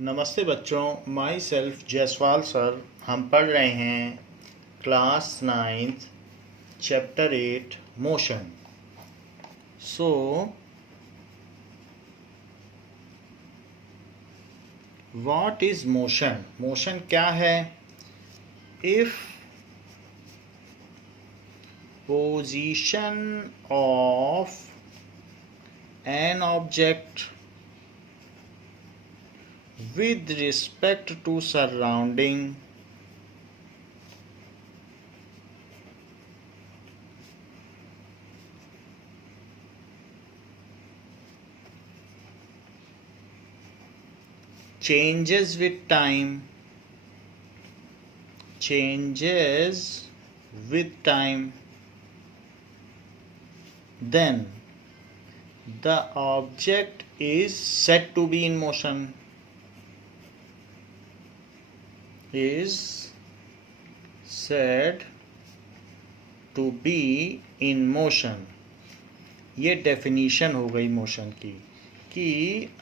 नमस्ते बच्चों, my self Jaiswal sir. हम पढ़ रहे हैं class 9th chapter 8 motion. So what is motion? Motion क्या है? If position of an object with respect to surrounding changes with time, then the object is said to be in motion. Is said to be in motion. ये definition हो गई motion की कि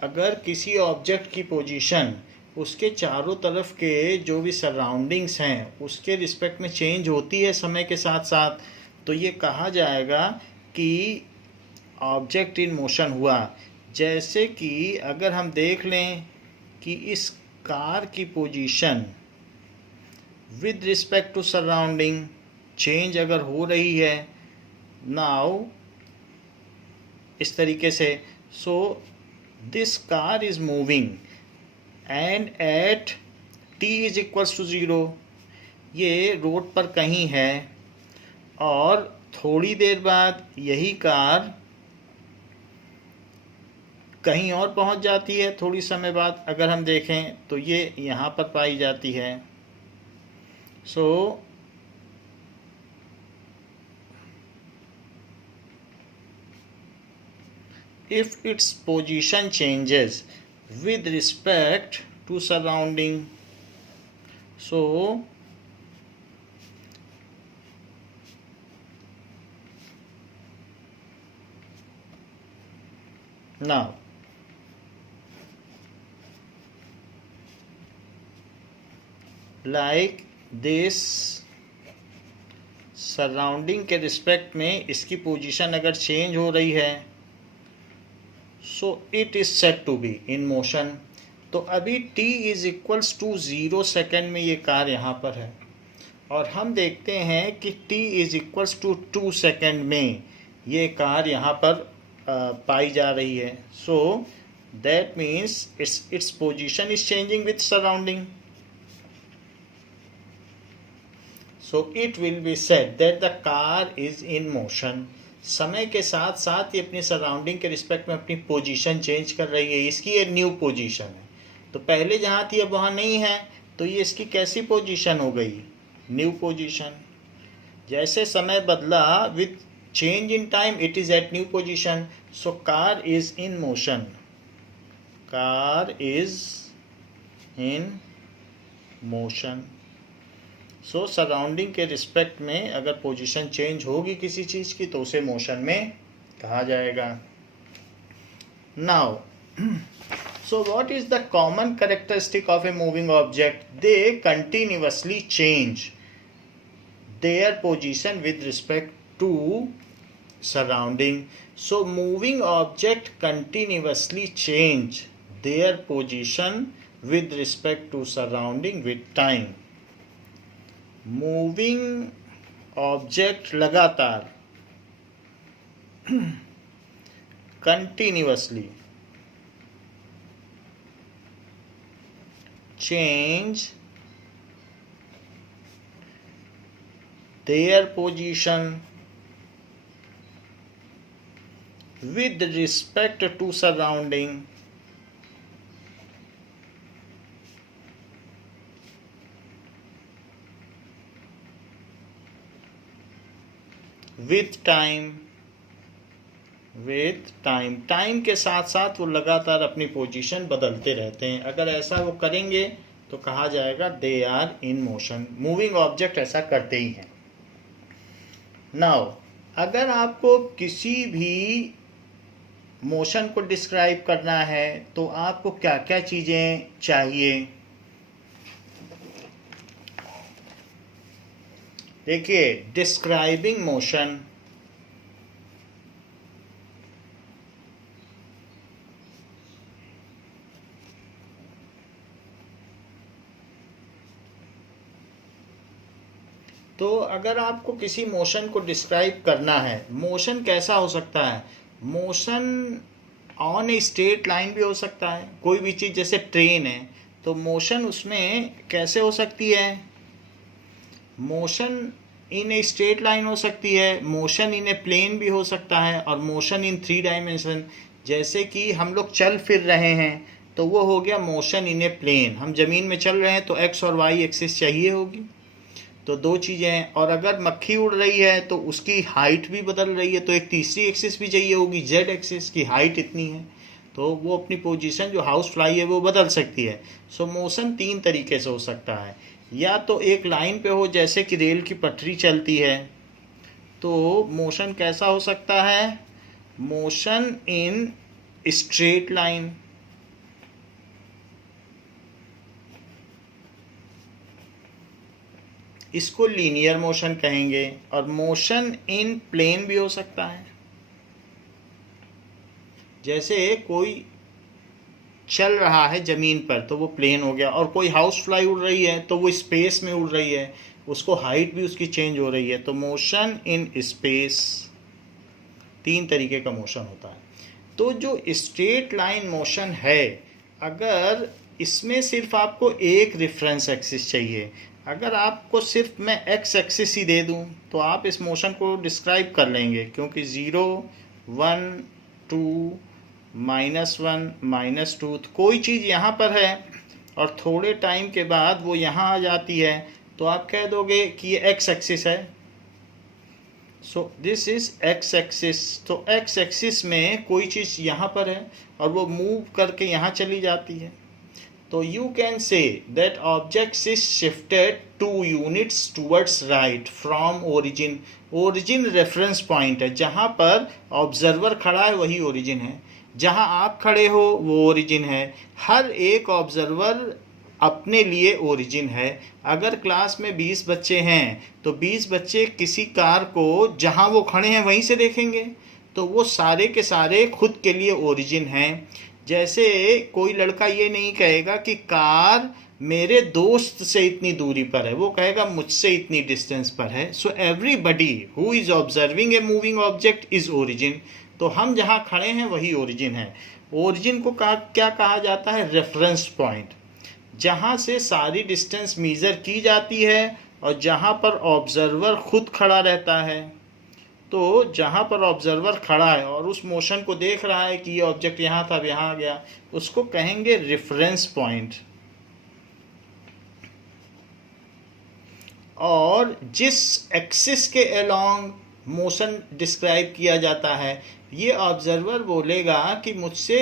अगर किसी object की पोजीशन उसके चारों तरफ के जो भी सराउंडिंग्स हैं उसके रिस्पेक्ट में चेंज होती है समय के साथ साथ, तो ये कहा जाएगा कि ऑब्जेक्ट इन मोशन हुआ। जैसे कि अगर हम देख लें कि इस कार की position with respect to surrounding change अगर हो रही है नाउ इस तरीके से, so this car is moving and at t is equals to 0, ये रोड पर कहीं है और थोड़ी देर बाद यही कार कहीं और पहुंच जाती है। थोड़ी समय बाद अगर हम देखें तो ये यहाँ पर पाई जाती है। So if its position changes with respect to surrounding, so now like this surrounding के रिस्पेक्ट में इसकी पोजीशन अगर चेंज हो रही है so it is set to be in motion. तो अभी t is equals to 0 second में ये कार यहाँ पर है और हम देखते हैं कि t is equals to 2 second में ये कार यहाँ पर पाई जा रही है। So that means its position is changing with surrounding. So it will be said that the car is in motion. समय के साथ साथ ये अपनी सराउंडिंग के रिस्पेक्ट में अपनी पोजीशन चेंज कर रही है। इसकी ये न्यू पोजीशन है, तो पहले जहाँ थी अब वहाँ नहीं है, तो ये इसकी कैसी पोजीशन हो गई? New position. जैसे समय बदला with change in time it is at new position. So car is in motion, car is in motion. So surrounding के रिस्पेक्ट में अगर पोजीशन चेंज होगी किसी चीज़ की तो उसे मोशन में कहा जाएगा। Now so what is the common characteristic of a moving object? They continuously change their position with respect to surrounding. So moving object continuously change their position with respect to surrounding with time. Moving object लगातार continuously change their position with respect to surrounding with time. Time के साथ साथ वो लगातार अपनी position बदलते रहते हैं। अगर ऐसा वो करेंगे तो कहा जाएगा they are in motion. Moving object ऐसा करते ही हैं। नाउ अगर आपको किसी भी मोशन को डिस्क्राइब करना है तो आपको क्या क्या चीज़ें चाहिए। देखिए, डिस्क्राइबिंग मोशन, तो अगर आपको किसी मोशन को डिस्क्राइब करना है, मोशन कैसा हो सकता है? Motion on a straight line भी हो सकता है। कोई भी चीज़, जैसे ट्रेन है, तो मोशन उसमें कैसे हो सकती है? Motion in a straight line हो सकती है, मोशन इन ए प्लेन भी हो सकता है, और मोशन इन 3 डायमेंशन। जैसे कि हम लोग चल फिर रहे हैं तो वो हो गया मोशन इन ए प्लेन। हम ज़मीन में चल रहे हैं तो एक्स और वाई एक्सिस चाहिए होगी, तो दो चीज़ें हैं। और अगर मक्खी उड़ रही है तो उसकी हाइट भी बदल रही है, तो एक तीसरी एक्सिस भी चाहिए होगी, जेड एक्सिस की हाइट इतनी है, तो वो अपनी पोजीशन जो हाउस फ्लाई है वो बदल सकती है। सो मोशन 3 तरीके से हो सकता है। या तो एक लाइन पे हो, जैसे कि रेल की पटरी चलती है, तो मोशन कैसा हो सकता है? Motion in straight line. इसको लीनियर मोशन कहेंगे। और मोशन इन प्लेन भी हो सकता है, जैसे कोई चल रहा है ज़मीन पर तो वो प्लेन हो गया, और कोई हाउस फ्लाई उड़ रही है तो वो स्पेस में उड़ रही है, उसको हाइट भी उसकी चेंज हो रही है, तो मोशन इन स्पेस। 3 तरीके का मोशन होता है। तो जो स्ट्रेट लाइन मोशन है, अगर इसमें सिर्फ आपको एक रेफरेंस एक्सिस चाहिए, अगर आपको सिर्फ मैं एक्स एक्सिस ही दे दूं तो आप इस मोशन को डिस्क्राइब कर लेंगे, क्योंकि 0 1 2 -1 -2, तो कोई चीज़ यहाँ पर है और थोड़े टाइम के बाद वो यहाँ आ जाती है, तो आप कह दोगे कि ये एक्स एक्सिस है। So this is x axis. तो एक्स एक्सिस में कोई चीज़ यहाँ पर है और वो मूव करके यहाँ चली जाती है, तो you can say that object is shifted 2 units towards right from origin. Origin reference point है, जहाँ पर ऑब्जर्वर खड़ा है वही ओरिजिन है, जहाँ आप खड़े हो वो ओरिजिन है। हर एक ऑब्जर्वर अपने लिए ओरिजिन है। अगर क्लास में 20 बच्चे हैं तो 20 बच्चे किसी कार को जहाँ वो खड़े हैं वहीं से देखेंगे, तो वो सारे के सारे खुद के लिए ओरिजिन हैं। जैसे कोई लड़का ये नहीं कहेगा कि कार मेरे दोस्त से इतनी दूरी पर है, वो कहेगा मुझसे इतनी डिस्टेंस पर है। So everybody who is observing A moving object is origin. तो हम जहाँ खड़े हैं वही ओरिजिन है। ओरिजिन को क्या कहा जाता है? रेफरेंस पॉइंट, जहाँ से सारी डिस्टेंस मेजर की जाती है और जहाँ पर ऑब्जर्वर खुद खड़ा रहता है। तो जहाँ पर ऑब्जर्वर खड़ा है और उस मोशन को देख रहा है कि ये ऑब्जेक्ट यहाँ था, यहाँ आ गया, उसको कहेंगे रेफरेंस पॉइंट। और जिस एक्सिस के अलोंग मोशन डिस्क्राइब किया जाता है, ये ऑब्जर्वर बोलेगा कि मुझसे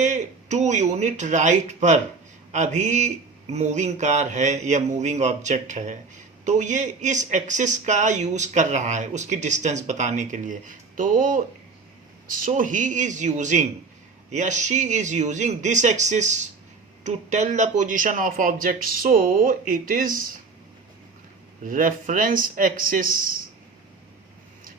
2 यूनिट राइट पर अभी मूविंग कार है या मूविंग ऑब्जेक्ट है, तो ये इस एक्सिस का यूज़ कर रहा है उसकी डिस्टेंस बताने के लिए। तो सो ही इज़ यूजिंग या she is using this axis to tell the position of object, so it is reference axis.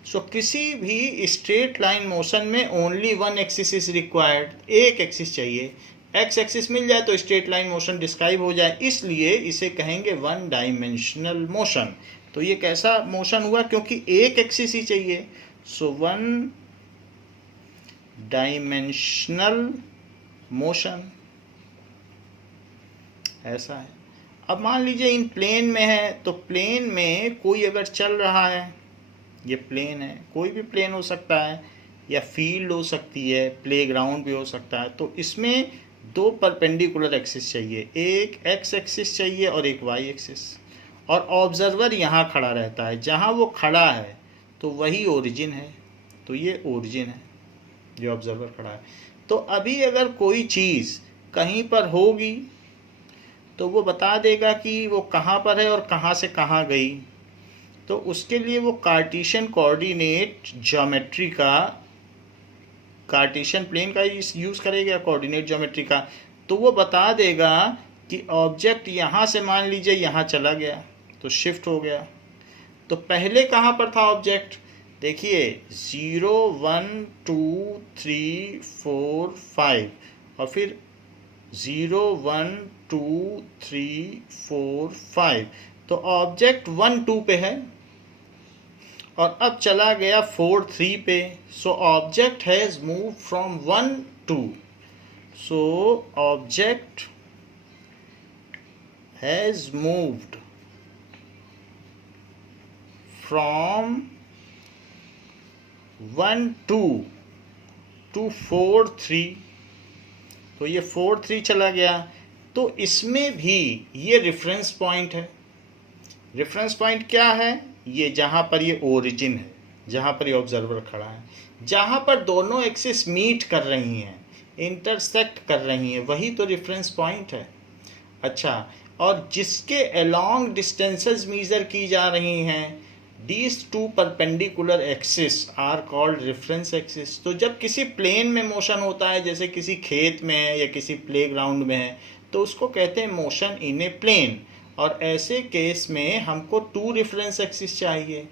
So किसी भी स्ट्रेट लाइन मोशन में ओनली 1 एक्सिस इज रिक्वायर्ड, एक एक्सिस चाहिए। एक्स एक्सिस मिल जाए तो straight line motion describe हो जाए, इसलिए इसे कहेंगे 1 डायमेंशनल मोशन। तो ये कैसा मोशन हुआ? क्योंकि एक एक्सिस ही चाहिए। सो 1 डायमेंशनल मोशन ऐसा है। अब मान लीजिए इन प्लेन में है, तो प्लेन में कोई अगर चल रहा है, ये प्लेन है, कोई भी प्लेन हो सकता है या फील्ड हो सकती है, प्लेग्राउंड भी हो सकता है, तो इसमें 2 परपेंडिकुलर एक्सिस चाहिए, एक एक्स एक्सिस चाहिए और एक वाई एक्सिस। और ऑब्जर्वर यहाँ खड़ा रहता है, जहाँ वो खड़ा है तो वही ओरिजिन है, तो ये ओरिजिन है जो ऑब्जर्वर खड़ा है। तो अभी अगर कोई चीज़ कहीं पर होगी तो वो बता देगा कि वो कहाँ पर है और कहाँ से कहाँ गई। तो उसके लिए वो कार्टेशियन कोऑर्डिनेट ज्योमेट्री का कार्टेशियन प्लेन का यूज़ करेगा, कोऑर्डिनेट ज्योमेट्री का, तो वो बता देगा कि ऑब्जेक्ट यहाँ से मान लीजिए यहाँ चला गया तो शिफ्ट हो गया, तो पहले कहाँ पर था ऑब्जेक्ट, देखिए 0 1 2 3 4 5 और फिर 0 1 2 3 4 5, तो ऑब्जेक्ट 1 2 पे है और अब चला गया 4 3 पे, so object has move from 1 2, so object has moved from 1 2 to 4 3, तो ये 4 3 चला गया, तो इसमें भी ये रेफरेंस पॉइंट है। रेफरेंस पॉइंट क्या है, ये जहाँ पर ये ओरिजिन है, जहाँ पर ये ऑब्जर्वर खड़ा है, जहाँ पर दोनों एक्सिस मीट कर रही हैं, इंटरसेक्ट कर रही हैं, वही तो रेफरेंस पॉइंट है। अच्छा, और जिसके अलोंग डिस्टेंसेस मेजर की जा रही हैं, these two perpendicular axis are called reference axis। तो जब किसी प्लेन में मोशन होता है, जैसे किसी खेत में है या किसी प्लेग्राउंड में है, तो उसको कहते हैं मोशन इन ए प्लेन, और ऐसे केस में हमको 2 रेफरेंस एक्सिस चाहिए।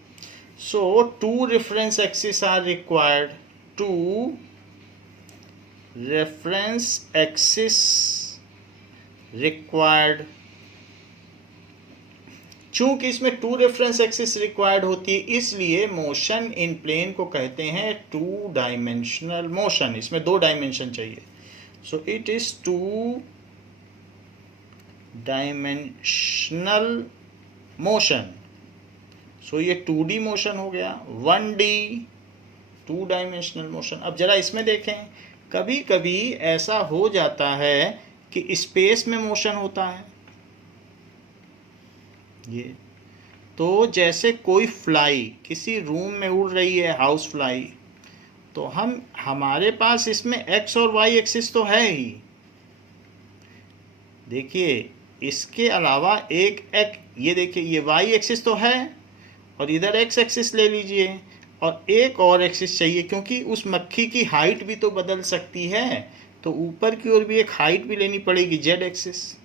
So 2 reference axis are required, 2 reference axis required. चूंकि इसमें 2 रेफरेंस एक्सिस रिक्वायर्ड होती है, इसलिए मोशन इन प्लेन को कहते हैं 2 डायमेंशनल मोशन। इसमें 2 डायमेंशन चाहिए, so it is 2 dimensional motion. So ये 2D मोशन हो गया, 1D 2 डायमेंशनल मोशन। अब जरा इसमें देखें, कभी कभी ऐसा हो जाता है कि स्पेस में मोशन होता है, ये तो जैसे कोई फ्लाई किसी रूम में उड़ रही है, हाउस फ्लाई, तो हमारे पास इसमें एक्स और वाई एक्सिस तो है ही, देखिए इसके अलावा ये देखिए ये वाई एक्सिस तो है, और इधर एक्स एक्सिस ले लीजिए, और एक और एक्सिस चाहिए, क्योंकि उस मक्खी की हाइट भी तो बदल सकती है, तो ऊपर की ओर भी एक हाइट भी लेनी पड़ेगी, जेड एक्सिस।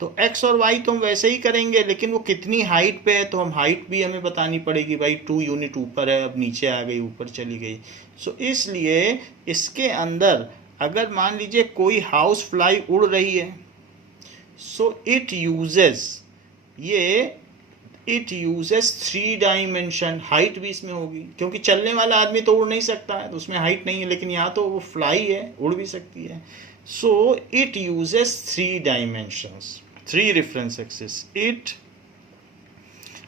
तो एक्स और वाई तो हम वैसे ही करेंगे, लेकिन वो कितनी हाइट पे है, तो हम हाइट भी हमें बतानी पड़ेगी, भाई 2 यूनिट ऊपर है, अब नीचे आ गई, ऊपर चली गई। सो इसलिए इसके अंदर अगर मान लीजिए कोई हाउस फ्लाई उड़ रही है, so it uses 3 dimension, height भी इसमें होगी, क्योंकि चलने वाला आदमी तो उड़ नहीं सकता है, तो उसमें हाइट नहीं है, लेकिन यहाँ तो वो फ्लाई है, उड़ भी सकती है। So it uses 3 dimensions, 3 reference axis, it,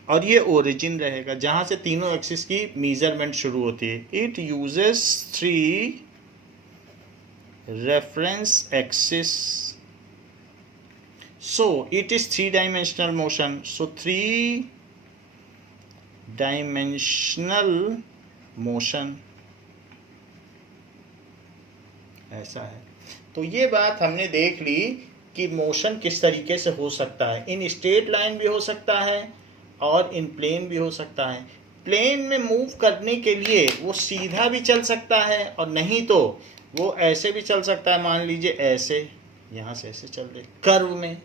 और ये ओरिजिन रहेगा जहाँ से तीनों एक्सिस की मेजरमेंट शुरू होती है। It uses 3 reference axis, so it is 3-dimensional motion, so 3-dimensional motion ऐसा है। तो ये बात हमने देख ली कि मोशन किस तरीके से हो सकता है, इन स्ट्रेट लाइन भी हो सकता है और इन प्लेन भी हो सकता है। प्लेन में मूव करने के लिए वो सीधा भी चल सकता है, और नहीं तो वो ऐसे भी चल सकता है, मान लीजिए ऐसे, यहाँ से ऐसे चल रहे कर्व में।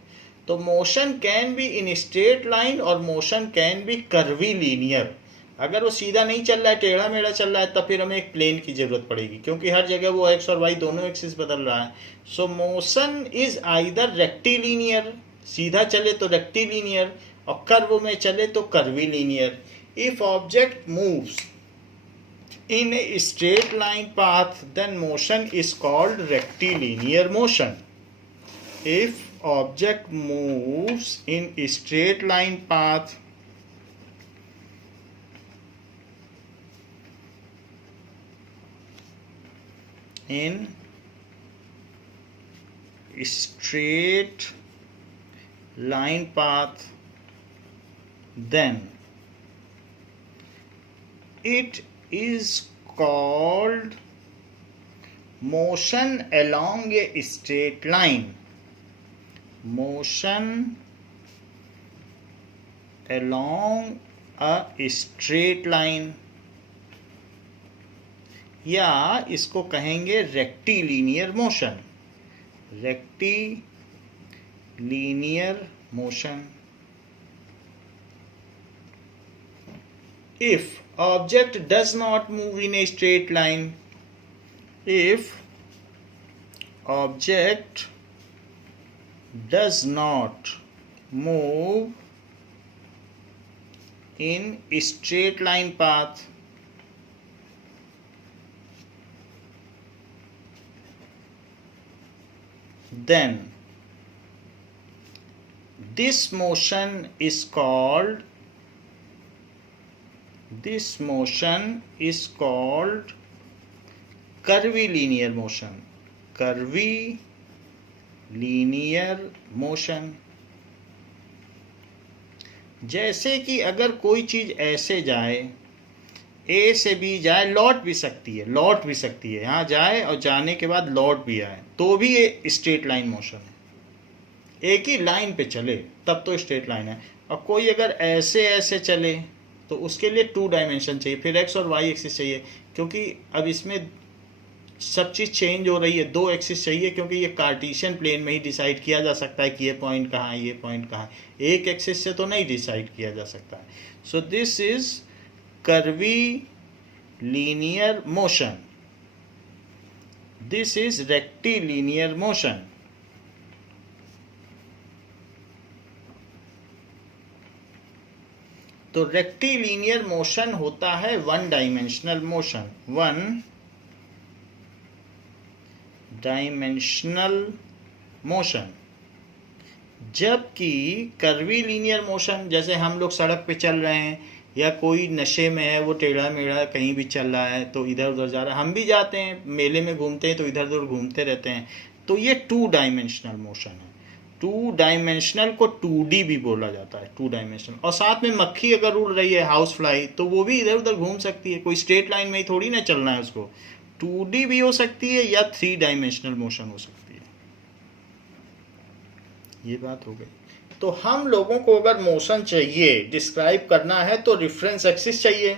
तो motion can be in straight line और motion can be curvilinear. अगर वो सीधा नहीं चल रहा है, टेढ़ा मेढ़ा चल रहा है, तब फिर हमें एक प्लेन की जरूरत पड़ेगी, क्योंकि हर जगह वो एक्स और वाई दोनों एक्सिस बदल रहा है। सो मोशन इज आइदर रेक्टिलीनियर, सीधा चले तो रेक्टिलीनियर, और कर्व में चले तो curvy linear. If object moves in a straight line path, then motion is called rectilinear motion. If object moves in a straight line path, in straight line path, then it is called motion along a straight line. Motion along a straight line, या इसको कहेंगे rectilinear motion. Rectilinear motion. If object does not move in a straight line, if object does not move in a straight line path, then this motion is called curvilinear motion। curvilinear motion। जैसे कि अगर कोई चीज ऐसे जाए, ए से B जाए, लौट भी सकती है, यहाँ जाए और जाने के बाद लौट भी आए, तो भी ये स्ट्रेट लाइन मोशन है। एक ही लाइन पे चले तब तो स्ट्रेट लाइन है। और कोई अगर ऐसे ऐसे चले तो उसके लिए 2 डायमेंशन चाहिए, फिर एक्स और वाई एक्सिस चाहिए, क्योंकि अब इसमें सब चीज़ चेंज हो रही है। 2 एक्सिस चाहिए, क्योंकि ये कार्टेशियन प्लेन में ही डिसाइड किया जा सकता है कि ये पॉइंट कहाँ है, ये पॉइंट कहाँ है। एक एक्सिस से तो नहीं डिसाइड किया जा सकता है। So this is curvilinear motion। This is rectilinear motion। तो रेक्टिलिनियर मोशन होता है 1 डायमेंशनल मोशन। 1 dimensional motion. जबकि कर्वीलिनियर मोशन, जैसे हम लोग सड़क पे चल रहे हैं या कोई नशे में है, वो टेढ़ा मेढ़ा कहीं भी चल रहा है तो इधर उधर जा रहा है, हम भी जाते हैं, मेले में घूमते हैं तो इधर उधर घूमते रहते हैं, तो ये 2 डायमेंशनल मोशन है। 2 डायमेंशनल को 2D भी बोला जाता है, 2 डायमेंशनल। और साथ में मक्खी अगर उड़ रही है, हाउस फ्लाई, तो वो भी इधर उधर घूम सकती है, कोई स्ट्रेट लाइन में ही थोड़ी ना चलना है उसको। 2D भी हो सकती है या 3 डायमेंशनल मोशन हो सकती है। ये बात हो गई। तो हम लोगों को अगर मोशन चाहिए, डिस्क्राइब करना है, तो रेफरेंस एक्सिस चाहिए।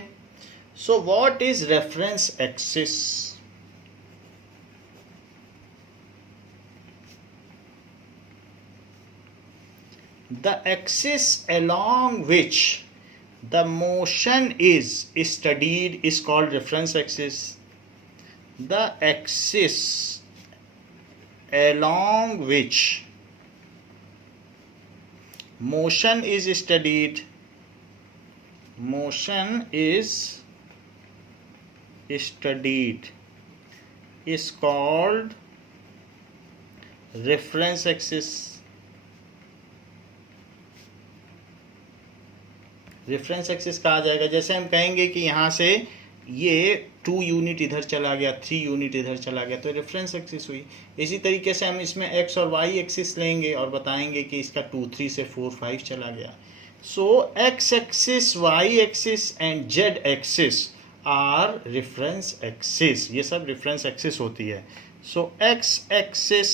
सो what is reference axis? The axis along which the motion is studied is called reference axis। The axis along which motion is studied is called reference axis। Reference axis कहा जाएगा। जैसे हम कहेंगे कि यहाँ से ये 2 यूनिट इधर चला गया, 3 यूनिट इधर चला गया, तो रेफरेंस एक्सिस हुई। इसी तरीके से हम इसमें एक्स और वाई एक्सिस लेंगे और बताएंगे कि इसका 2, 3 से 4, 5 चला गया। So X axis, Y axis and Z axis are reference axis. ये सब रेफरेंस एक्सिस होती है। So X axis,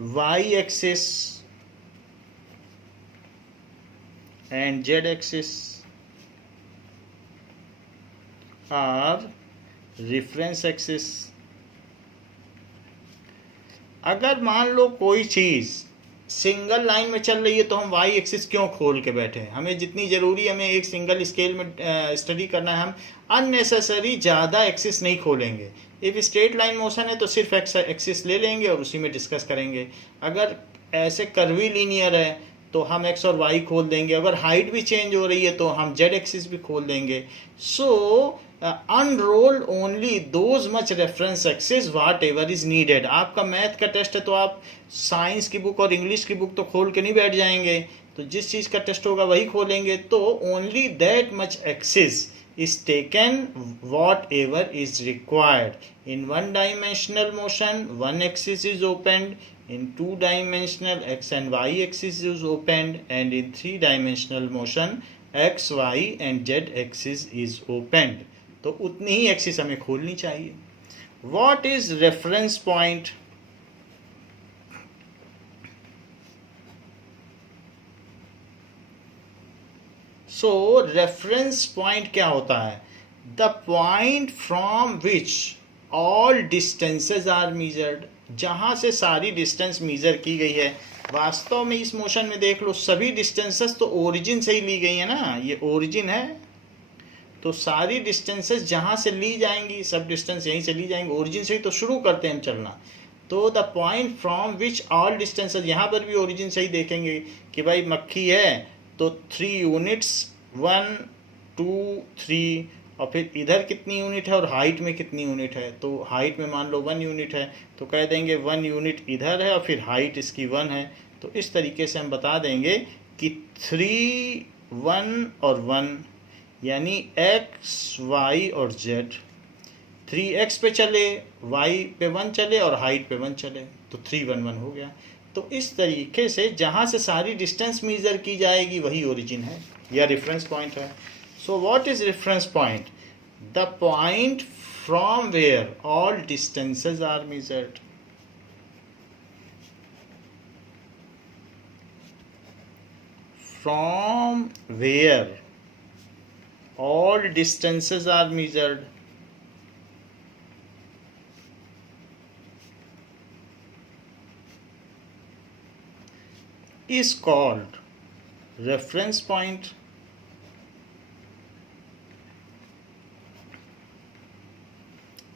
Y axis and z axis are reference axis। अगर मान लो कोई चीज सिंगल लाइन में चल रही है तो हम वाई एक्सिस क्यों खोल के बैठे हैं? हमें जितनी जरूरी, हमें एक सिंगल स्केल में स्टडी करना है, हम अननेसेसरी ज़्यादा एक्सिस नहीं खोलेंगे। इफ स्ट्रेट लाइन मोशन है तो सिर्फ एक्स एक्सिस ले लेंगे और उसी में डिस्कस करेंगे। अगर ऐसे कर्वी लीनियर है तो हम एक्स और वाई खोल देंगे। अगर हाइट भी चेंज हो रही है तो हम जेड एक्सिस भी खोल देंगे। So unroll only those much reference axis whatever is needed. आपका मैथ का टेस्ट है तो आप साइंस की बुक और इंग्लिश की बुक तो खोल के नहीं बैठ जाएंगे, तो जिस चीज़ का टेस्ट होगा वही खोलेंगे। तो only that much axis is taken whatever is required. In 1 dimensional motion, 1 axis is opened. In 2 dimensional, x and y axis is opened, and in 3 dimensional motion, x, y and z axis is opened. तो उतनी ही axis हमें खोलनी चाहिए। What is reference point? So reference point क्या होता है? The point from which all distances are measured, जहाँ से सारी डिस्टेंस मेजर की गई है। वास्तव में इस मोशन में देख लो, सभी डिस्टेंसेस तो ओरिजिन से ही ली गई है ना, ये ओरिजिन है, तो सारी डिस्टेंसेस जहाँ से ली जाएंगी, सब डिस्टेंस यहीं से ली जाएंगी, ओरिजिन से ही तो शुरू करते हैं हम चलना। तो the point from which all distances, यहाँ पर भी ओरिजिन से ही देखेंगे कि भाई मक्खी है तो 3 यूनिट्स, 1 2 3, और फिर इधर कितनी यूनिट है और हाइट में कितनी यूनिट है, तो हाइट में मान लो 1 यूनिट है, तो कह देंगे 1 यूनिट इधर है और फिर हाइट इसकी 1 है। तो इस तरीके से हम बता देंगे कि 3 1 और 1 यानी x y और z, 3x पे चले, y पे 1 चले और हाइट पे 1 चले, तो 3 1 1 हो गया। तो इस तरीके से जहाँ से सारी डिस्टेंस मेजर की जाएगी वही ओरिजिन है या रेफरेंस पॉइंट है। So what is reference point? The point from where all distances are measured. From where all distances are measured is called reference point.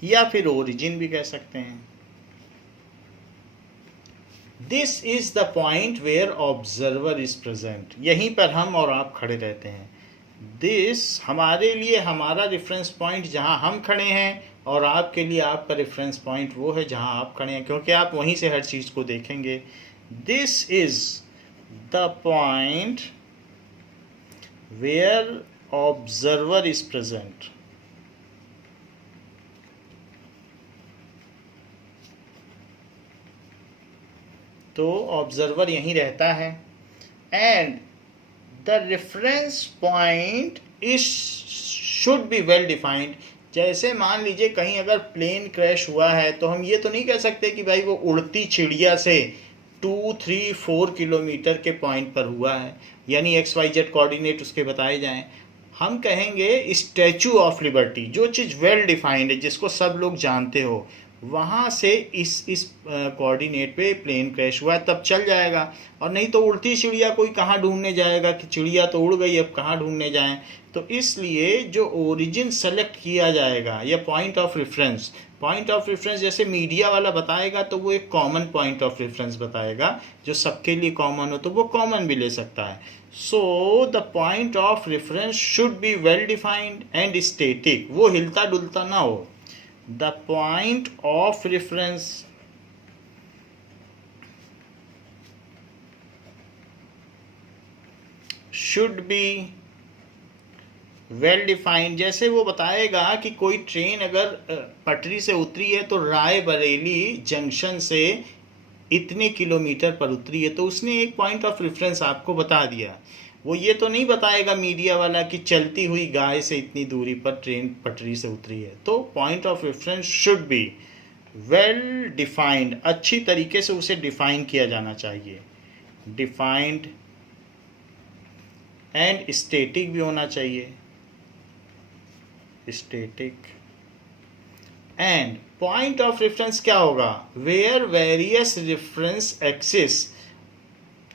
या फिर ओरिजिन भी कह सकते हैं। This is the point where observer is present, यहीं पर हम और आप खड़े रहते हैं। दिस हमारे लिए हमारा रेफरेंस पॉइंट जहां हम खड़े हैं, और आपके लिए आपका रेफरेंस पॉइंट वो है जहां आप खड़े हैं, क्योंकि आप वहीं से हर चीज को देखेंगे। This is the point where observer is present. तो ऑब्जर्वर यहीं रहता है। And the reference point is should be well defined. जैसे मान लीजिए कहीं अगर प्लेन क्रैश हुआ है, तो हम ये तो नहीं कह सकते कि भाई वो उड़ती चिड़िया से 2 3 4 किलोमीटर के पॉइंट पर हुआ है, यानी XYZ कोऑर्डिनेट उसके बताए जाएं। हम कहेंगे स्टैचू ऑफ लिबर्टी, जो चीज़ वेल डिफाइंड है, जिसको सब लोग जानते हो, वहाँ से इस कोऑर्डिनेट पे प्लेन क्रैश हुआ है, तब चल जाएगा। और नहीं तो उड़ती चिड़िया कोई कहाँ ढूंढने जाएगा कि चिड़िया तो उड़ गई, अब कहाँ ढूंढने जाएं। तो इसलिए जो ओरिजिन सेलेक्ट किया जाएगा या पॉइंट ऑफ रेफरेंस जैसे मीडिया वाला बताएगा तो वो एक कॉमन पॉइंट ऑफ रेफरेंस बताएगा, जो सबके लिए कॉमन हो तो वो कॉमन भी ले सकता है। So the point of reference should be well defined and static, वो हिलता डुलता ना हो। The point of reference should be well defined। जैसे वो बताएगा कि कोई ट्रेन अगर पटरी से उतरी है तो रायबरेली जंक्शन से इतने किलोमीटर पर उतरी है, तो उसने एक पॉइंट ऑफ रेफरेंस आपको बता दिया। वो ये तो नहीं बताएगा मीडिया वाला कि चलती हुई गाय से इतनी दूरी पर ट्रेन पटरी से उतरी है। तो point of reference should be well defined, अच्छी तरीके से उसे डिफाइन किया जाना चाहिए। डिफाइंड एंड स्टैटिक भी होना चाहिए, static. And point of reference क्या होगा? Where various reference axis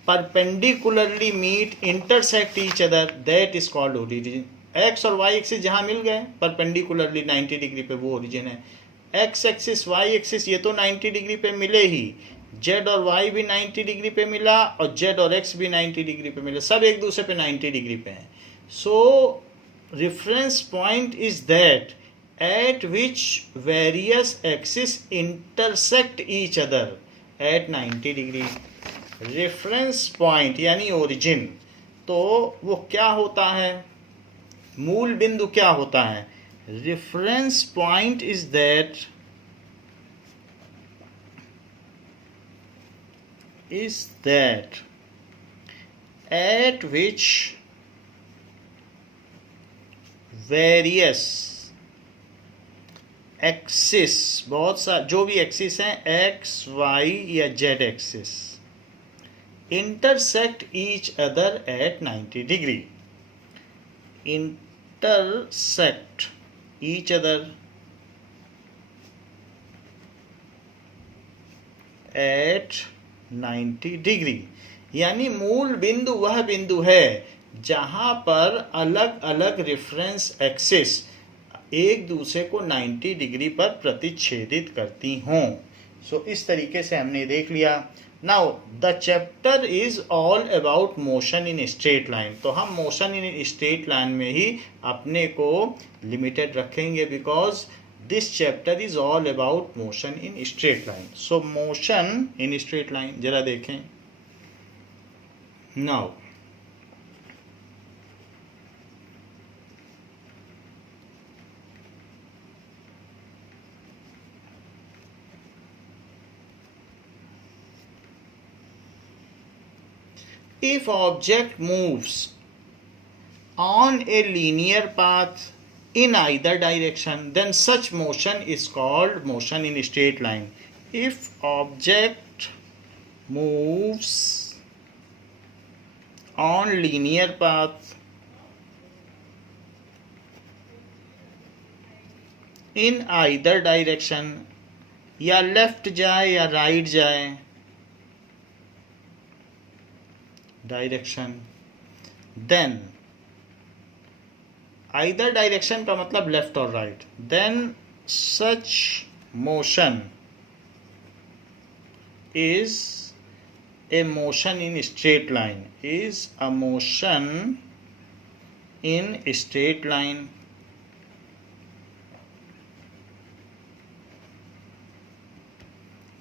perpendicularly meet intersect each other, that is called origin। x और y एक्सिस जहाँ मिल गए परपेंडिकुलरली 90 डिग्री पे, वो ओरिजिन है। x एक्सिस y एक्सिस ये तो 90 डिग्री पे मिले ही, z और y भी 90 डिग्री पे मिला और z और x भी 90 डिग्री पे मिले, सब एक दूसरे पे 90 डिग्री पे हैं। So reference point is that at which various axis intersect each other at 90 degree. Reference point यानी ओरिजिन, तो वो क्या होता है, मूल बिंदु क्या होता है? Reference point is that at which various axis, बहुत सा जो भी एक्सिस हैं x y या z axis, intersect each other at 90 degree। intersect each other at 90 degree. यानी मूल बिंदु वह बिंदु है जहां पर अलग अलग रेफरेंस एक्सिस एक दूसरे को 90 डिग्री पर प्रतिच्छेदित करती हों। सो इस तरीके से हमने देख लिया। Now the chapter is all about motion in straight line. तो हम मोशन इन स्ट्रेट लाइन में ही अपने को लिमिटेड रखेंगे, because this chapter is all about motion in straight line. So motion in straight line जरा देखें। Now if object moves on a linear path in either direction, then such motion is called motion in straight line. If object moves on linear path in either direction, या left जाए या right जाए direction, then either direction का मतलब left और right, then such motion is a motion in straight line, is a motion in straight line.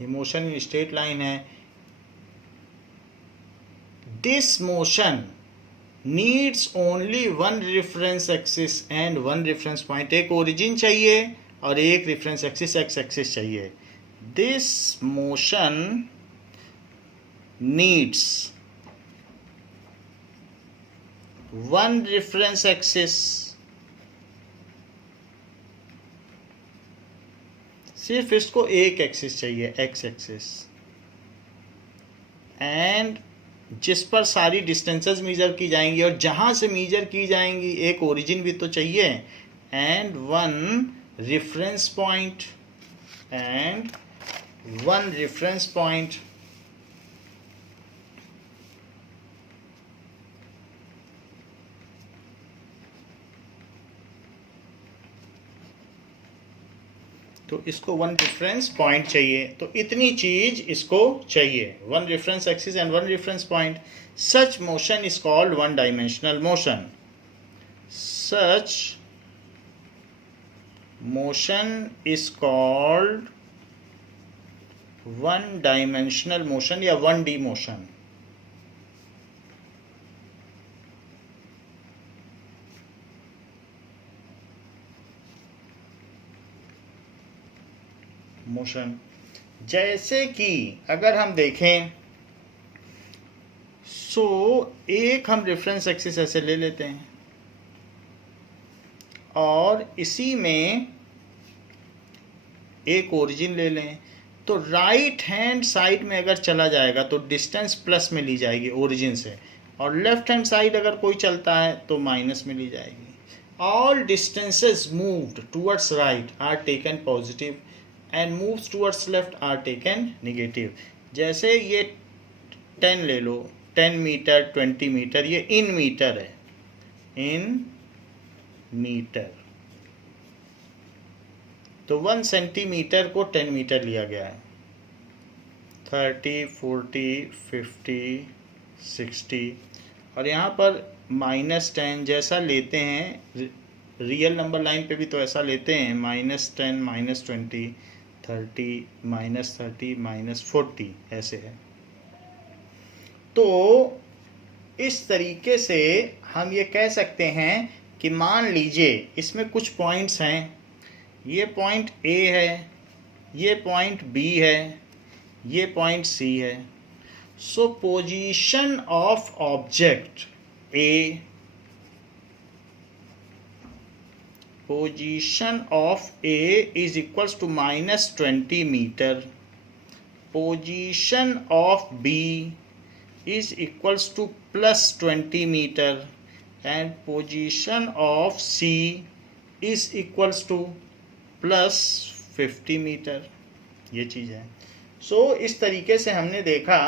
ये motion in straight line है। This motion needs only one reference axis and one reference point. एक origin चाहिए और एक reference axis X axis चाहिए। This motion needs one reference axis, सिर्फ इसको एक एक्सिस चाहिए, एक्स एक्सिस, एंड जिस पर सारी डिस्टेंसेस मेजर की जाएंगी और जहां से मेजर की जाएंगी एक ओरिजिन भी तो चाहिए, and one reference point, and one reference point. तो इसको वन रेफरेंस पॉइंट चाहिए, तो इतनी चीज इसको चाहिए, one reference axis and one reference point. Such motion is called one dimensional motion. Such motion is called one dimensional motion या 1D motion. Motion जैसे कि अगर हम देखें, सो एक हम रेफरेंस एक्सिस ऐसे ले लेते हैं और इसी में एक ओरिजिन ले लें, तो राइट हैंड साइड में अगर चला जाएगा तो डिस्टेंस प्लस में ली जाएगी ओरिजिन से, और लेफ्ट हैंड साइड अगर कोई चलता है तो माइनस में ली जाएगी। All distances moved towards right are taken positive and moves towards left are taken negative. जैसे ये 10 ले लो, 10 मीटर, 20 मीटर, ये इन मीटर है, इन मीटर, तो 1 सेंटीमीटर को 10 मीटर लिया गया है। 30, 40, 50, 60, और यहाँ पर -10 जैसा लेते हैं, रियल नंबर लाइन पे भी तो ऐसा लेते हैं, -10, -20, 30, -30, -40 ऐसे है। तो इस तरीके से हम ये कह सकते हैं कि मान लीजिए इसमें कुछ पॉइंट्स हैं, ये पॉइंट A है, ये पॉइंट B है, ये पॉइंट C है। सो position of object A, position of A is equals to -20 meter. Position of B is equals to +20 meter, and position of C is equals to +50 metre, ये चीज़ है। सो इस तरीके से हमने देखा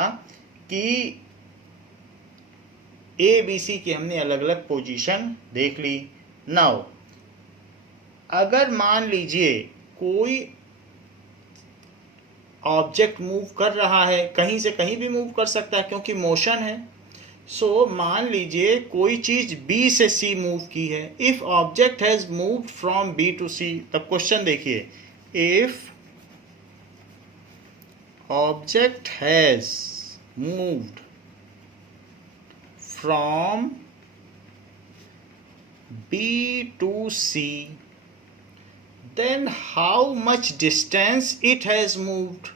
कि ए बी सी की हमने अलग अलग पोजीशन देख ली। नाउ अगर मान लीजिए कोई ऑब्जेक्ट मूव कर रहा है, कहीं से कहीं भी मूव कर सकता है क्योंकि मोशन है। सो मान लीजिए कोई चीज बी से सी मूव की है। If object has moved from B to C, तब क्वेश्चन देखिए, if object has moved from B to C, then how much distance it has moved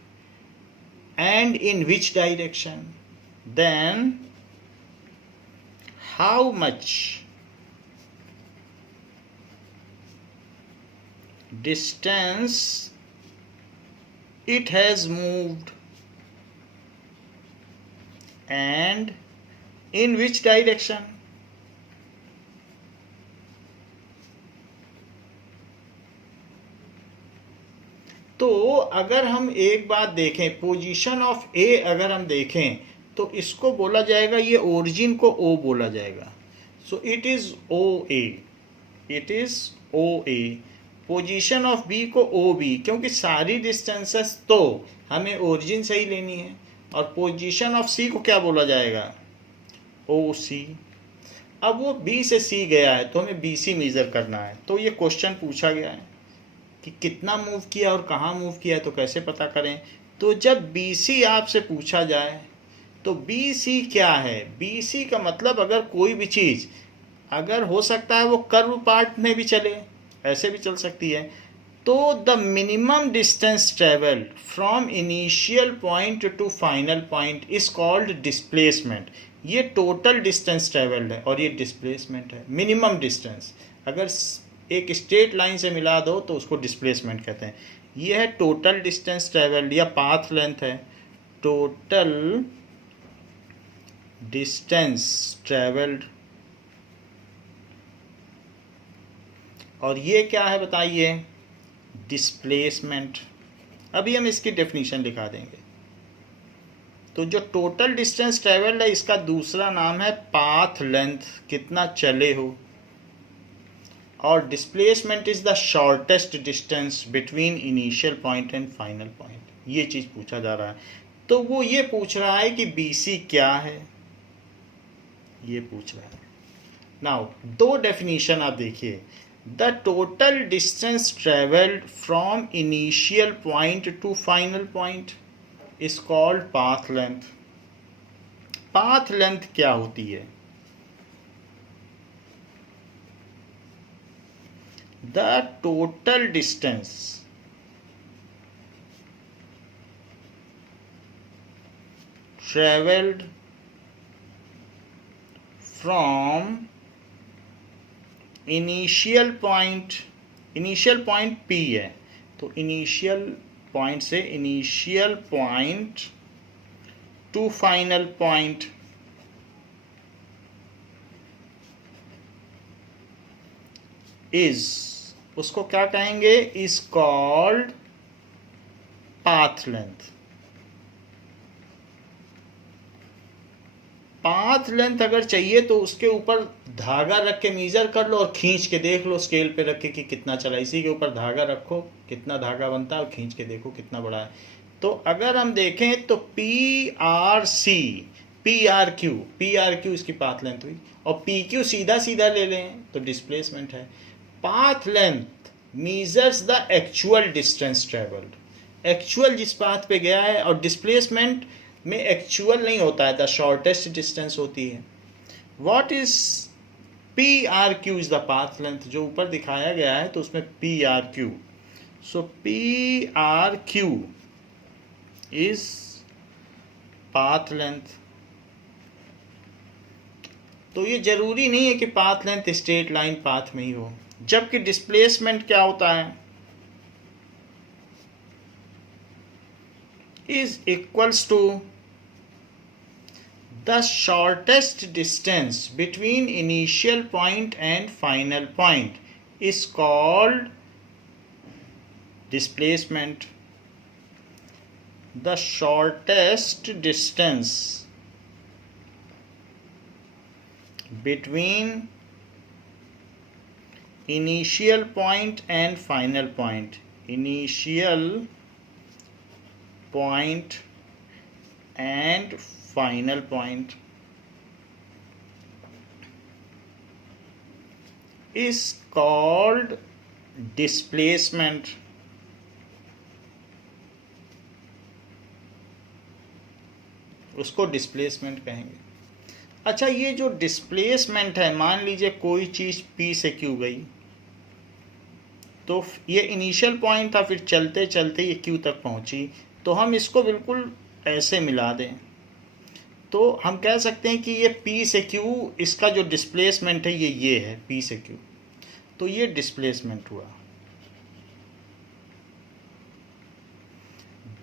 and in which direction? Then how much distance it has moved and in which direction? तो अगर हम एक बात देखें, position of ए अगर हम देखें तो इसको बोला जाएगा, ये ओरिजिन को ओ बोला जाएगा। So it is O A, it is O A. Position of B को ओ बी, क्योंकि सारी डिस्टेंसेस तो हमें ओरिजिन से ही लेनी है। और पोजीशन ऑफ सी को क्या बोला जाएगा, ओ सी। अब वो बी से सी गया है तो हमें बी सी मेजर करना है। तो ये क्वेश्चन पूछा गया है कि कितना मूव किया और कहाँ मूव किया है, तो कैसे पता करें। तो जब बी सी आपसे पूछा जाए तो बी सी क्या है, बी सी का मतलब अगर कोई भी चीज़, अगर हो सकता है वो कर्व पार्ट में भी चले, ऐसे भी चल सकती है, तो the minimum distance travelled from initial point two final point is called displacement. ये टोटल डिस्टेंस ट्रेवल्ड है और ये डिस्प्लेसमेंट है। मिनिमम डिस्टेंस अगर एक स्ट्रेट लाइन से मिला दो तो उसको डिस्प्लेसमेंट कहते हैं। ये है टोटल डिस्टेंस ट्रेवल्ड या पाथ लेंथ है, टोटल डिस्टेंस ट्रेवल्ड। और ये क्या है बताइए, डिस्प्लेसमेंट। अभी हम इसकी डेफिनेशन लिखा देंगे। तो जो टोटल डिस्टेंस ट्रेवल्ड है इसका दूसरा नाम है पाथ लेंथ, कितना चले हो। और displacement is the shortest distance between initial point and final point. ये चीज पूछा जा रहा है। तो वो ये पूछ रहा है कि बीसी क्या है, ये पूछ रहा है। नाउ दो डेफिनेशन आप देखिए, the total distance travelled from initial point two final point is called path length. Path length क्या होती है, the total distance traveled from initial point P है, तो initial point से initial point to final point is, उसको क्या कहेंगे, is called path length. Path length अगर चाहिए तो उसके ऊपर धागा रख के मेजर कर लो और खींच के देख लो स्केल पे रख के कि कितना चला। इसी के ऊपर धागा रखो, कितना धागा बनता है और खींच के देखो कितना बड़ा है। तो अगर हम देखें तो P R C, P R Q इसकी पाथ लेंथ हुई, और पी क्यू सीधा सीधा ले लें तो डिस्प्लेसमेंट है। Path length measures the actual distance travelled, actual जिस पाथ पे गया है, और डिस्प्लेसमेंट में एक्चुअल नहीं होता है, द शॉर्टेस्ट डिस्टेंस होती है। What is P R Q is the path length, जो ऊपर दिखाया गया है तो उसमें P R Q. So P R Q is path length. तो ये जरूरी नहीं है कि path length straight line path में ही हो, जबकि डिस्प्लेसमेंट क्या होता है, is equals to the shortest distance between initial point and final point is called displacement. The shortest distance between initial point and final point. Initial point and final point is called displacement. उसको displacement कहेंगे। अच्छा, ये जो displacement है, मान लीजिए कोई चीज़ P से Q गई, तो ये इनिशियल पॉइंट था, फिर चलते चलते ये Q तक पहुंची, तो हम इसको बिल्कुल ऐसे मिला दें तो हम कह सकते हैं कि ये P से Q, इसका जो डिस्प्लेसमेंट है ये है P से Q, तो ये डिस्प्लेसमेंट हुआ।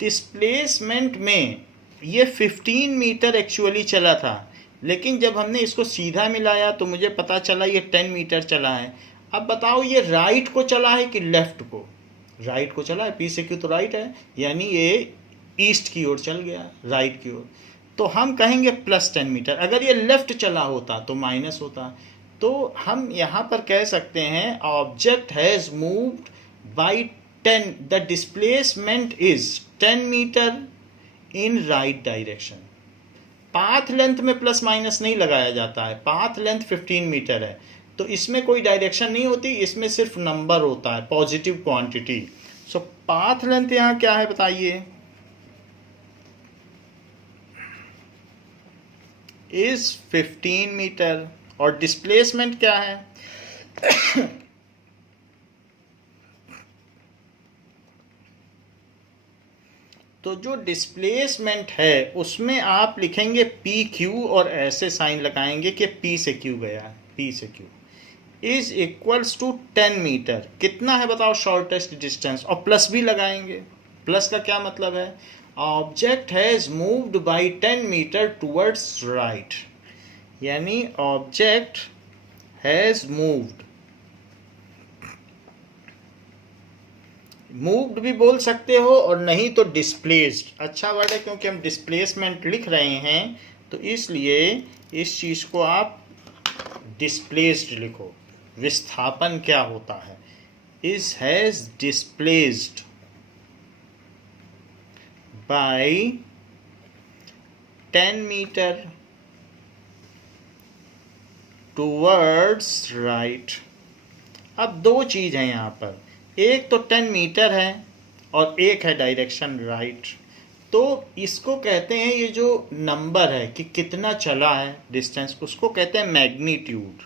डिस्प्लेसमेंट में ये 15 मीटर एक्चुअली चला था, लेकिन जब हमने इसको सीधा मिलाया तो मुझे पता चला ये 10 मीटर चला है। अब बताओ ये राइट को चला है कि लेफ्ट को? राइट को चला है, P से Q तो राइट है, यानी ये ईस्ट की ओर चल गया, राइट की ओर, तो हम कहेंगे प्लस 10 मीटर। अगर ये लेफ्ट चला होता तो माइनस होता। तो हम यहाँ पर कह सकते हैं object has moved by 10, the displacement is 10 metre in right direction. Path length में प्लस माइनस नहीं लगाया जाता है, पाथ लेंथ 15 मीटर है, तो इसमें कोई डायरेक्शन नहीं होती, इसमें सिर्फ नंबर होता है, पॉजिटिव क्वांटिटी। सो पाथ लेंथ यहाँ क्या है बताइए? Is 15 metre. और डिस्प्लेसमेंट क्या है? तो जो डिस्प्लेसमेंट है उसमें आप लिखेंगे पी क्यू और ऐसे साइन लगाएंगे कि पी से क्यू गया है, पी से Q is equals to 10 metre. कितना है बताओ शॉर्टेस्ट डिस्टेंस, और प्लस भी लगाएंगे। प्लस का क्या मतलब है? Object has moved by 10 metre towards right, यानी ऑब्जेक्ट हैज मूव्ड, मूव्ड भी बोल सकते हो और नहीं तो डिस्प्लेस्ड अच्छा वर्ड है, क्योंकि हम डिस्प्लेसमेंट लिख रहे हैं तो इसलिए इस चीज़ को आप डिस्प्लेस्ड लिखो। विस्थापन क्या होता है? Is has displaced by 10 metre towards right. अब दो चीज़ हैं यहाँ पर, एक तो 10 मीटर है और एक है डायरेक्शन राइट। तो इसको कहते हैं, ये जो नंबर है कि कितना चला है डिस्टेंस, उसको कहते हैं मैग्नीट्यूड।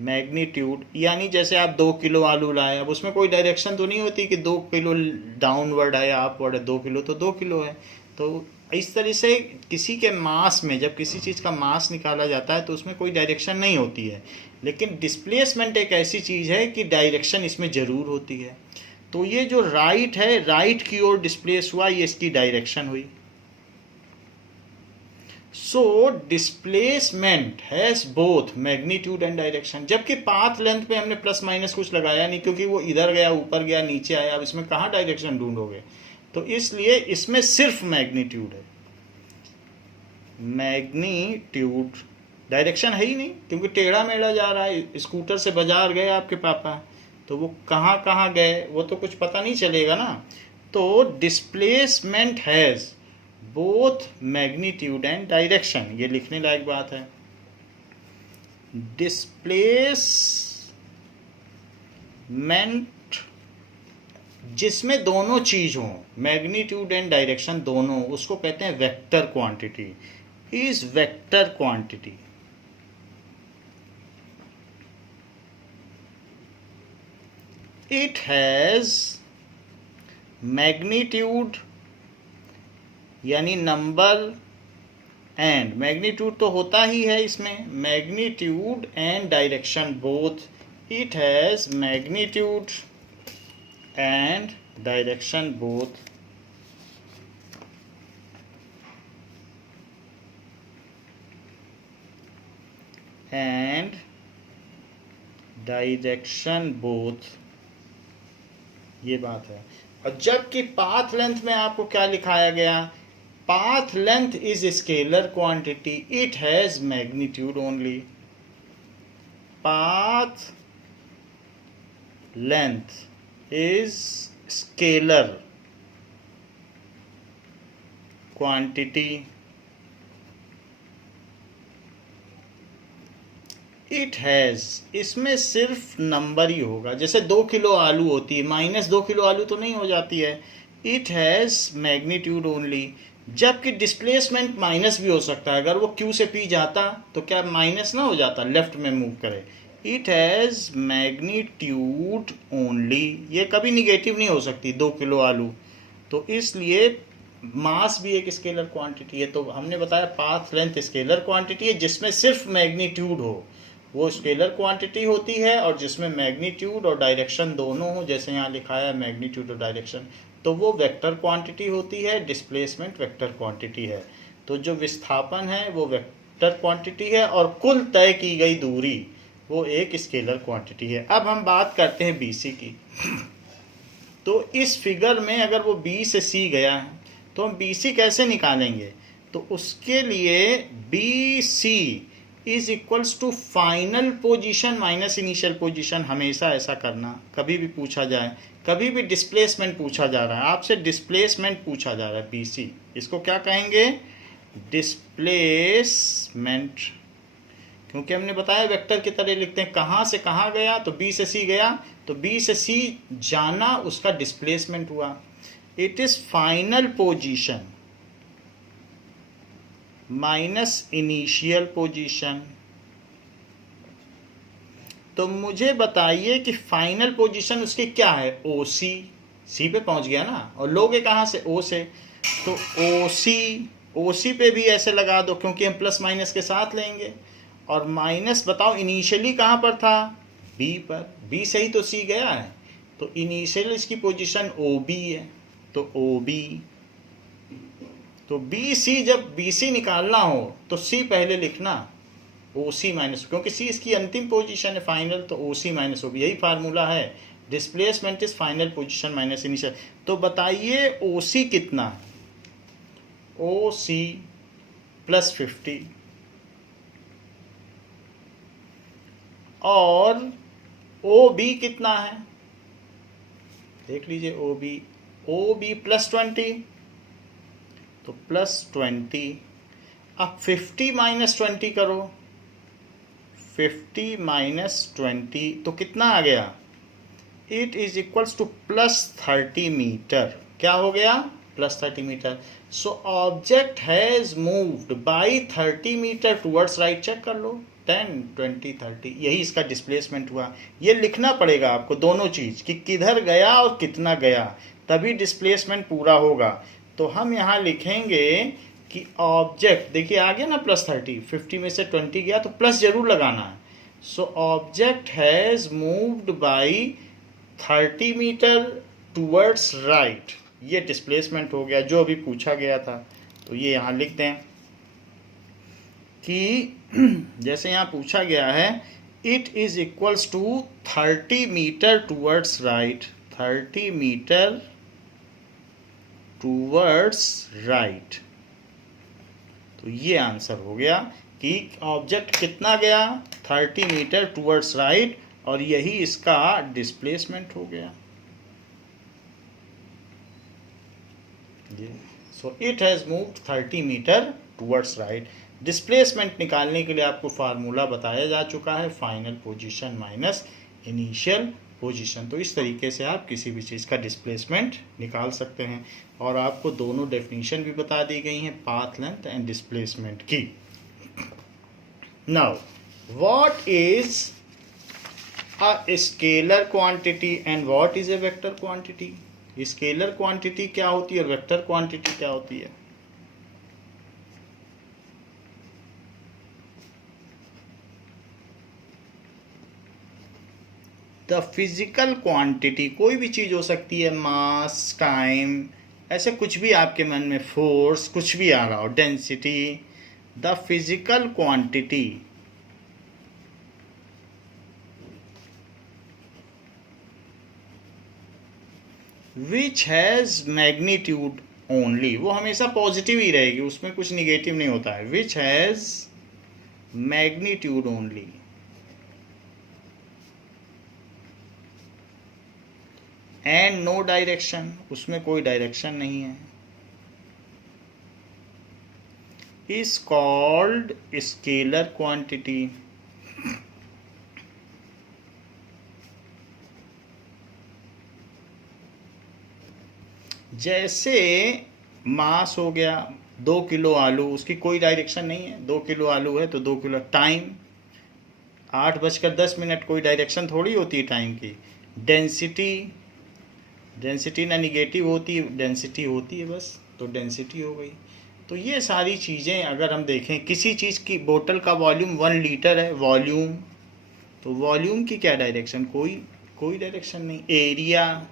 मैग्नीट्यूड यानी जैसे आप 2 किलो आलू लाए, अब उसमें कोई डायरेक्शन तो नहीं होती कि 2 किलो डाउनवर्ड है या अपवर्ड है, 2 किलो तो 2 किलो है। तो इस तरह से किसी के मास में, जब किसी चीज़ का मास निकाला जाता है तो उसमें कोई डायरेक्शन नहीं होती है, लेकिन डिस्प्लेसमेंट एक ऐसी चीज़ है कि डायरेक्शन इसमें ज़रूर होती है। तो ये जो राइट है, राइट की ओर डिस्प्लेस हुआ, ये इसकी डायरेक्शन हुई। So displacement has both magnitude and direction. जबकि पाथ लेंथ पे हमने प्लस माइनस कुछ लगाया नहीं, क्योंकि वो इधर गया, ऊपर गया, नीचे आया, अब इसमें कहाँ डायरेक्शन ढूंढोगे? तो इसलिए इसमें सिर्फ मैग्नीट्यूड है। मैग्नीट्यूड, डायरेक्शन है ही नहीं, क्योंकि टेढ़ा मेढ़ा जा रहा है। स्कूटर से बाजार गए आपके पापा, तो वो कहाँ कहाँ गए वो तो कुछ पता नहीं चलेगा ना। तो displacement has both magnitude and direction, ये लिखने लायक बात है। डिस्प्लेसमेंट जिसमें दोनों चीज हों, मैग्नीट्यूड एंड डायरेक्शन दोनों, उसको कहते हैं vector quantity. Is vector quantity. It has magnitude यानी नंबर एंड, मैग्नीट्यूड तो होता ही है इसमें, magnitude and direction both. It has magnitude and direction both, and direction both, ये बात है। और जबकि पाथ लेंथ में आपको क्या लिखाया गया, path length is scalar quantity, it has magnitude only. Path length is scalar quantity, it has, इसमें सिर्फ नंबर ही होगा। जैसे 2 किलो आलू होती है, -2 किलो आलू तो नहीं हो जाती है। It has magnitude only. जबकि डिस्प्लेसमेंट माइनस भी हो सकता है, अगर वो क्यू से पी जाता तो क्या माइनस ना हो जाता, लेफ्ट में मूव करे। इट हैज़ मैग्नीट्यूड ओनली, ये कभी निगेटिव नहीं हो सकती 2 किलो आलू। तो इसलिए मास भी एक स्केलर क्वांटिटी है। तो हमने बताया पाथ लेंथ स्केलर क्वांटिटी है, जिसमें सिर्फ मैग्नीट्यूड हो वो स्केलर क्वांटिटी होती है, और जिसमें मैग्नीट्यूड और डायरेक्शन दोनों हो, जैसे यहाँ लिखा है मैग्नीट्यूड और डायरेक्शन, तो वो वेक्टर क्वांटिटी होती है। डिस्प्लेसमेंट वेक्टर क्वांटिटी है। तो जो विस्थापन है वो वेक्टर क्वांटिटी है, और कुल तय की गई दूरी वो एक स्केलर क्वांटिटी है। अब हम बात करते हैं BC की। तो इस फिगर में अगर वो B से C गया है तो हम BC कैसे निकालेंगे, तो उसके लिए BC is equals to final position minus initial position. हमेशा ऐसा करना, कभी भी पूछा जाए, कभी भी डिस्प्लेसमेंट पूछा जा रहा है आपसे, डिस्प्लेसमेंट पूछा जा रहा है BC, इसको क्या कहेंगे, डिस्प्लेसमेंट। क्योंकि हमने बताया वेक्टर की तरह लिखते हैं, कहाँ से कहाँ गया, तो B से C गया, तो B से C जाना उसका डिस्प्लेसमेंट हुआ। It is final position minus initial position. तो मुझे बताइए कि फाइनल पोजीशन उसकी क्या है, OC, C पे पहुंच गया ना, और लोगे कहाँ से, O से, तो OC पे भी ऐसे लगा दो, क्योंकि हम प्लस माइनस के साथ लेंगे। और माइनस बताओ इनिशियली कहाँ पर था, B पर, B से ही तो C गया है, तो इनिशियल इसकी पोजीशन OB है, तो OB। तो BC, जब BC निकालना हो तो C पहले लिखना, OC माइनस, क्योंकि C इसकी अंतिम पोजीशन है फाइनल, तो OC माइनस OB, यही फार्मूला है, displacement is final position minus initial. तो बताइए OC कितना है, OC +50, और OB कितना है, देख लीजिए, OB +20, तो +20। अब 50 - 20 करो, 50 - 20 तो कितना आ गया, it is equals to +30 metre. क्या हो गया, +30 metre. So object has moved by 30 metre towards right, check कर लो, 10, 20, 30, यही इसका डिस्प्लेसमेंट हुआ। ये लिखना पड़ेगा आपको दोनों चीज़, कि किधर गया और कितना गया, तभी डिस्प्लेसमेंट पूरा होगा। तो हम यहाँ लिखेंगे कि ऑब्जेक्ट, देखिए आ गया ना +30, 50 में से 20 गया तो प्लस जरूर लगाना है। So object has moved by 30 metre towards right, ये डिस्प्लेसमेंट हो गया जो अभी पूछा गया था। तो ये यहाँ लिख दें कि जैसे यहाँ पूछा गया है, it is equals to 30 metre towards right, 30 metre towards right. तो ये आंसर हो गया कि ऑब्जेक्ट कितना गया, 30 मीटर टूवर्ड्स राइट, और यही इसका डिस्प्लेसमेंट हो गया। So it has moved 30 metre towards right. Displacement निकालने के लिए आपको फार्मूला बताया जा चुका है, final position minus initial position. तो इस तरीके से आप किसी भी चीज़ का डिस्प्लेसमेंट निकाल सकते हैं। और आपको दोनों डेफिनेशन भी बता दी गई हैं, पाथ लेंथ एंड डिस्प्लेसमेंट की। Now what is a scalar quantity and what is a vector quantity. Scalar quantity क्या होती है और वेक्टर क्वांटिटी क्या होती है। द फिजिकल क्वांटिटी, कोई भी चीज़ हो सकती है, मास, टाइम, ऐसे कुछ भी आपके मन में, फोर्स, कुछ भी आ रहा हो, density. The physical quantity which has magnitude only, वो हमेशा पॉजिटिव ही रहेगी, उसमें कुछ निगेटिव नहीं होता है। Which has magnitude only, and no direction, उसमें कोई डायरेक्शन नहीं है, इज कॉल्ड स्केलर क्वांटिटी। जैसे मास हो गया 2 किलो आलू, उसकी कोई डायरेक्शन नहीं है, 2 किलो आलू है तो 2 किलो। टाइम 8:10, कोई डायरेक्शन थोड़ी होती है टाइम की। डेंसिटी, डेंसिटी ना निगेटिव होती है, डेंसिटी होती है बस, तो डेंसिटी हो गई। तो ये सारी चीज़ें अगर हम देखें, किसी चीज़ की बोतल का वॉल्यूम 1 लीटर है, वॉल्यूम, तो वॉल्यूम की क्या डायरेक्शन, कोई डायरेक्शन नहीं। एरिया,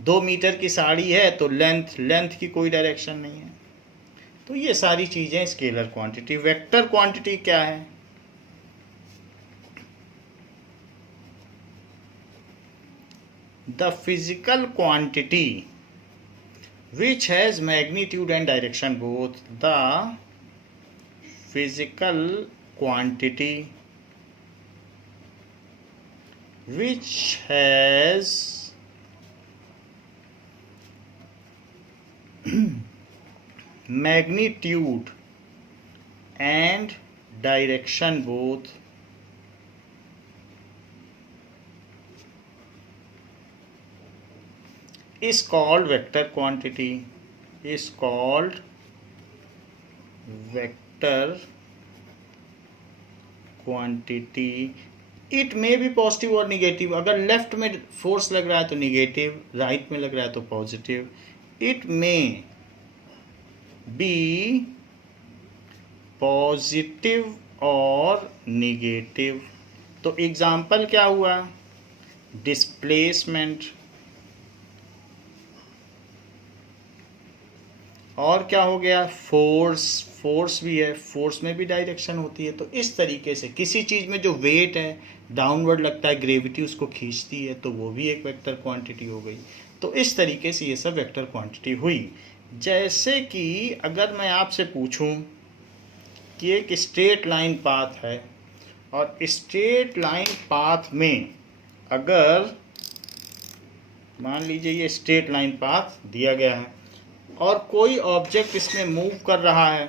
2 मीटर की साड़ी है तो लेंथ की कोई डायरेक्शन नहीं है। तो ये सारी चीज़ें स्केलर क्वांटिटी। वेक्टर क्वांटिटी क्या है? The physical quantity which has magnitude and direction both. The physical quantity which has magnitude and direction both is called vector quantity, is called vector quantity. It may be positive और negative, अगर left में force लग रहा है तो negative, right में लग रहा है तो positive. It may be positive और निगेटिव। तो एग्जाम्पल क्या हुआ? डिस्प्लेसमेंट, और क्या हो गया? फोर्स भी है, फोर्स में भी डायरेक्शन होती है। तो इस तरीके से किसी चीज़ में जो वेट है डाउनवर्ड लगता है, ग्रेविटी उसको खींचती है, तो वो भी एक वेक्टर क्वांटिटी हो गई। तो इस तरीके से ये सब वेक्टर क्वांटिटी हुई। जैसे कि अगर मैं आपसे पूछूं कि एक स्ट्रेट लाइन पाथ है, और स्ट्रेट लाइन पाथ में अगर मान लीजिए ये स्ट्रेट लाइन पाथ दिया गया है और कोई ऑब्जेक्ट इसमें मूव कर रहा है,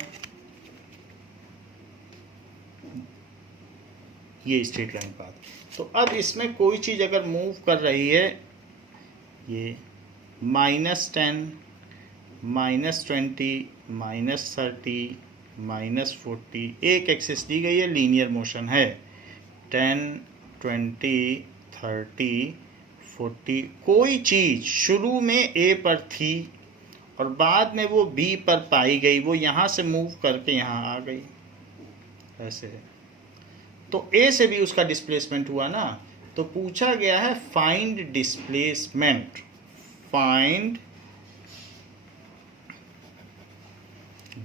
ये स्ट्रेट लाइन पाथ। तो अब इसमें कोई चीज़ अगर मूव कर रही है, ये -10, -20, -30, -40, एक एक्सिस दी गई है, लीनियर मोशन है, 10, 20, 30, 40। कोई चीज़ शुरू में ए पर थी और बाद में वो बी पर पाई गई, वो यहाँ से मूव करके यहाँ आ गई, ऐसे है। तो ए से भी उसका डिस्प्लेसमेंट हुआ ना। तो पूछा गया है फाइंड डिस्प्लेसमेंट, फाइंड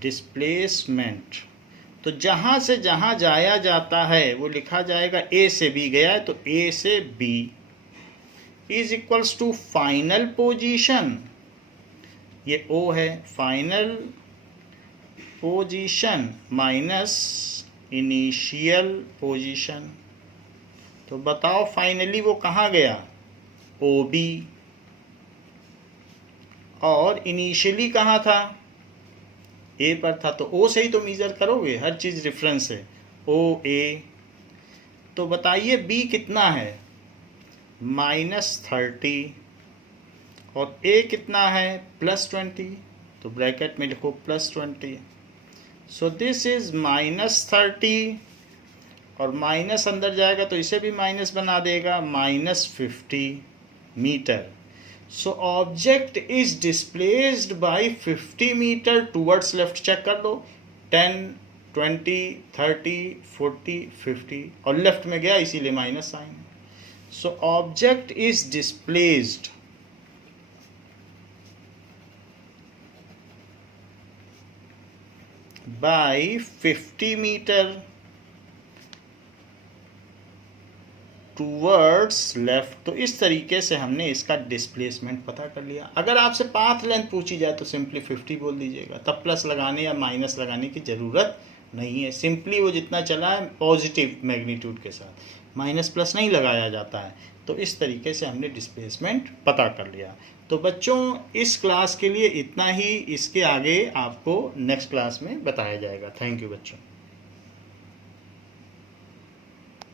डिस्प्लेसमेंट। तो जहाँ से जहाँ जाया जाता है वो लिखा जाएगा, ए से बी गया है तो ए से B is equals to final position, ये ओ है, final position minus initial position. तो बताओ फाइनली वो कहाँ गया? O B. और इनिशियली कहाँ था? ए पर था, तो ओ से ही तो मेजर करोगे, हर चीज़ रेफरेंस है, ओ ए। तो बताइए बी कितना है? -30, और ए कितना है? +20, तो ब्रैकेट में लिखो +20। सो दिस इज -30, और माइनस अंदर जाएगा तो इसे भी माइनस बना देगा, -50 metre. So object is displaced by 50 metre towards left. Check कर लो, 10, 20, 30, 40, 50, और लेफ्ट में गया इसीलिए minus sign. So object is displaced by 50 meter towards left. तो इस तरीके से हमने इसका डिस्प्लेसमेंट पता कर लिया। अगर आपसे पाथ लेंथ पूछी जाए तो सिंपली 50 बोल दीजिएगा, तब प्लस लगाने या माइनस लगाने की ज़रूरत नहीं है। सिंपली वो जितना चला है पॉजिटिव मैग्नीट्यूड के साथ, माइनस प्लस नहीं लगाया जाता है। तो इस तरीके से हमने डिस्प्लेसमेंट पता कर लिया। तो बच्चों इस क्लास के लिए इतना ही, इसके आगे आपको नेक्स्ट क्लास में बताया जाएगा। थैंक यू बच्चों।